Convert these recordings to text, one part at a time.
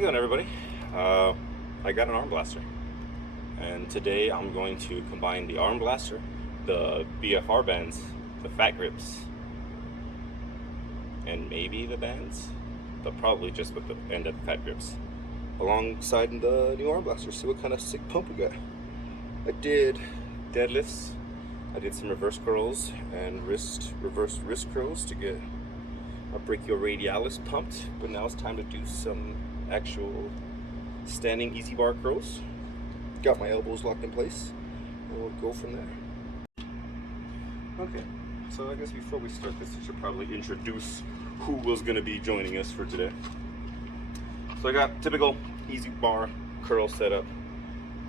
it going, everybody? I got an arm blaster, and today I'm going to combine the arm blaster, the BFR bands, the fat grips, and maybe the bands, but probably just with the end of the fat grips, alongside the new arm blaster. See what kind of sick pump we got. I did deadlifts, I did some reverse curls and reverse wrist curls to get a brachioradialis pumped, but now it's time to do some actual standing easy bar curls. Got my elbows locked in place, and we'll go from there. Okay, so I guess before we start this, I should probably introduce who was going to be joining us for today. So I got typical easy bar curl setup,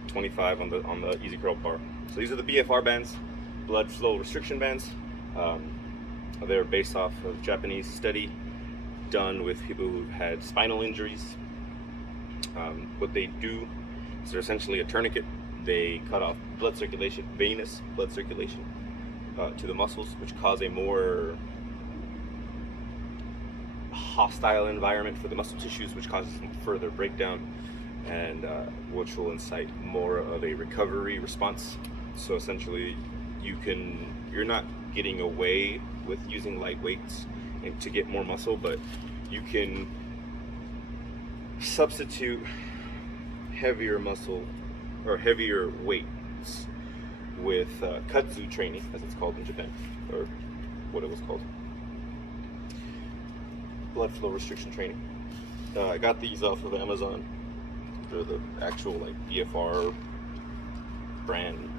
25 on the easy curl bar. So these are the BFR bands, blood flow restriction bands. They're based off of Japanese study done with people who've had spinal injuries. What they do is they're essentially a tourniquet. They cut off blood circulation, venous blood circulation to the muscles, which cause a more hostile environment for the muscle tissues, which causes further breakdown, and which will incite more of a recovery response. So essentially, you're not getting away with using light weights and to get more muscle, but you can substitute heavier muscle or heavier weights with kudzu training, as it's called in Japan, or what it was called, blood flow restriction training. I got these off of Amazon. They're the actual like BFR brand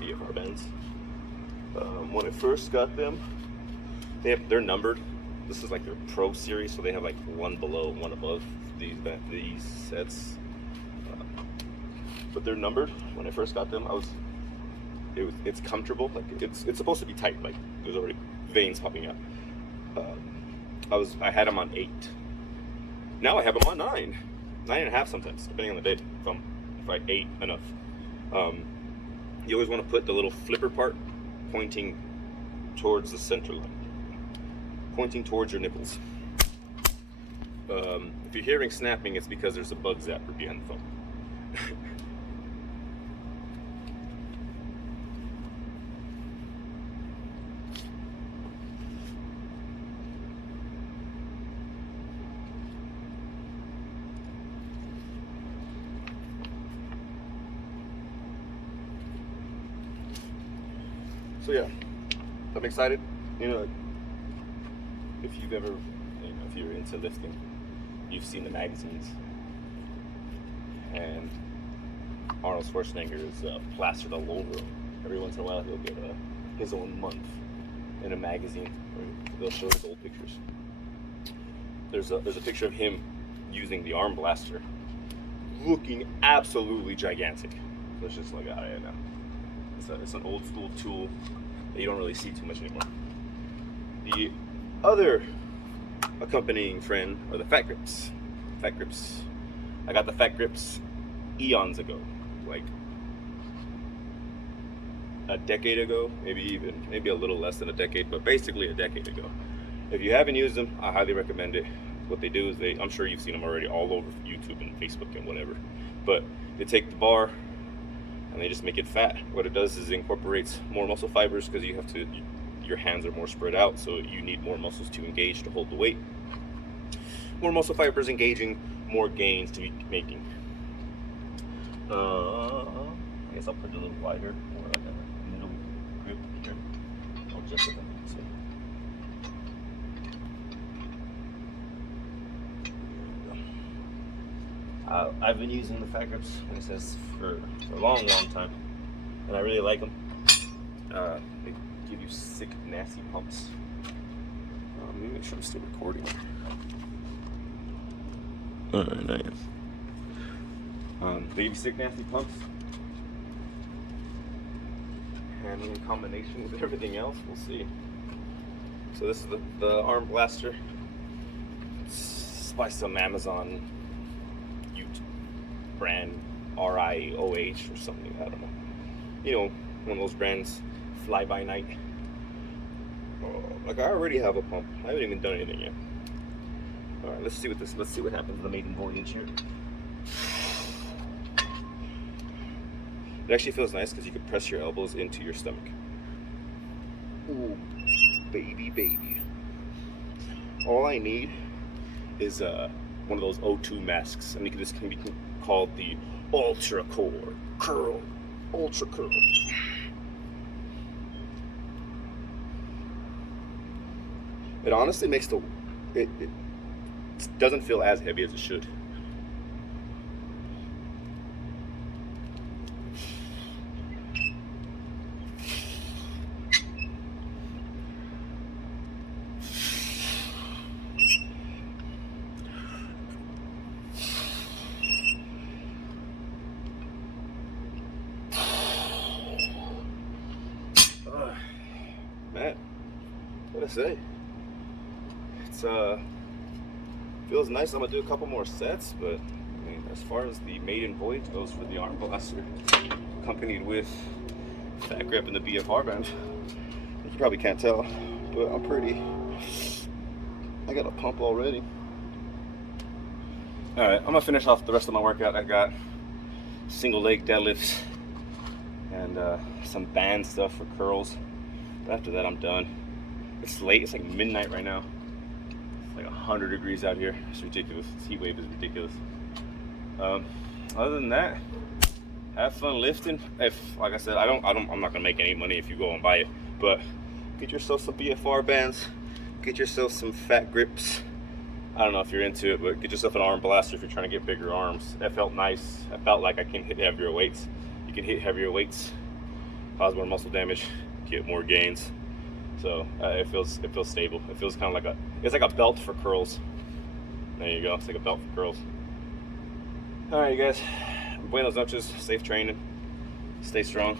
BFR bands. When I first got them, they're numbered. This is like their Pro series, so they have like one below, one above these sets. But they're numbered. When I first got them, it's comfortable. Like it's supposed to be tight. Like there's already veins popping out. I had them on 8. Now I have them on 9, 9.5 sometimes, depending on the day. If I ate enough. You always want to put the little flipper part pointing towards the center line, pointing towards your nipples. If you're hearing snapping, it's because there's a bug zapper behind the phone. So yeah, I'm excited. You know, if you've ever, if you're into lifting, you've seen the magazines, and Arnold Schwarzenegger is plastered all over him. Every once in a while, he'll get his own month in a magazine where they'll show his old pictures. There's a picture of him using the arm blaster, looking absolutely gigantic. So it's just like, oh yeah, no. It's an old school tool that you don't really see too much anymore. The other accompanying friend are the fat grips. Fat grips. I got the fat grips eons ago, like a decade ago, maybe a little less than a decade, but basically a decade ago. If you haven't used them, I highly recommend it. What they do is I'm sure you've seen them already all over YouTube and Facebook and whatever, but they take the bar and they just make it fat. What it does is it incorporates more muscle fibers because your hands are more spread out, so you need more muscles to engage to hold the weight. More muscle fibers engaging, more gains to be making. I guess I'll put it a little wider, more like a middle grip here. I'll adjust it. I've been using the fat grips, like I says, for a long time, and I really like them. They give you sick, nasty pumps. Let me make sure I'm still recording. Alright, nice. They give you sick, nasty pumps, and in combination with everything else, we'll see. So this is the arm blaster. It's by some Amazon brand, RIOH or something, I don't know. You know, one of those brands, fly by night. Like I already have a pump. I haven't even done anything yet. All right, let's see what happens in the maiden voyage here. It actually feels nice because you can press your elbows into your stomach. Ooh, baby, baby. All I need is one of those O2 masks, and this can be called the Ultra Core Curl. Ultra Curl. It honestly makes it doesn't feel as heavy as it should. Man, what I say? It's feels nice. I'm gonna do a couple more sets, but I mean, as far as the maiden voyage goes for the arm blaster, accompanied with fat grip and the BFR band, you probably can't tell, but I'm pretty. I got a pump already. All right, I'm gonna finish off the rest of my workout. I got single leg deadlifts and some band stuff for curls. But after that, I'm done. It's late. It's like midnight right now. It's like 100 degrees out here. It's ridiculous. This heat wave is ridiculous. Other than that, have fun lifting. If, like I said, I'm not gonna make any money if you go and buy it. But get yourself some BFR bands. Get yourself some fat grips. I don't know if you're into it, but get yourself an arm blaster if you're trying to get bigger arms. That felt nice. I felt like I can hit heavier weights. You can hit heavier weights, cause more muscle damage, get more gains. So it feels stable. It feels kind of like it's like a belt for curls. There you go. It's like a belt for curls. All right, you guys. Buenos noches. Safe training. Stay strong.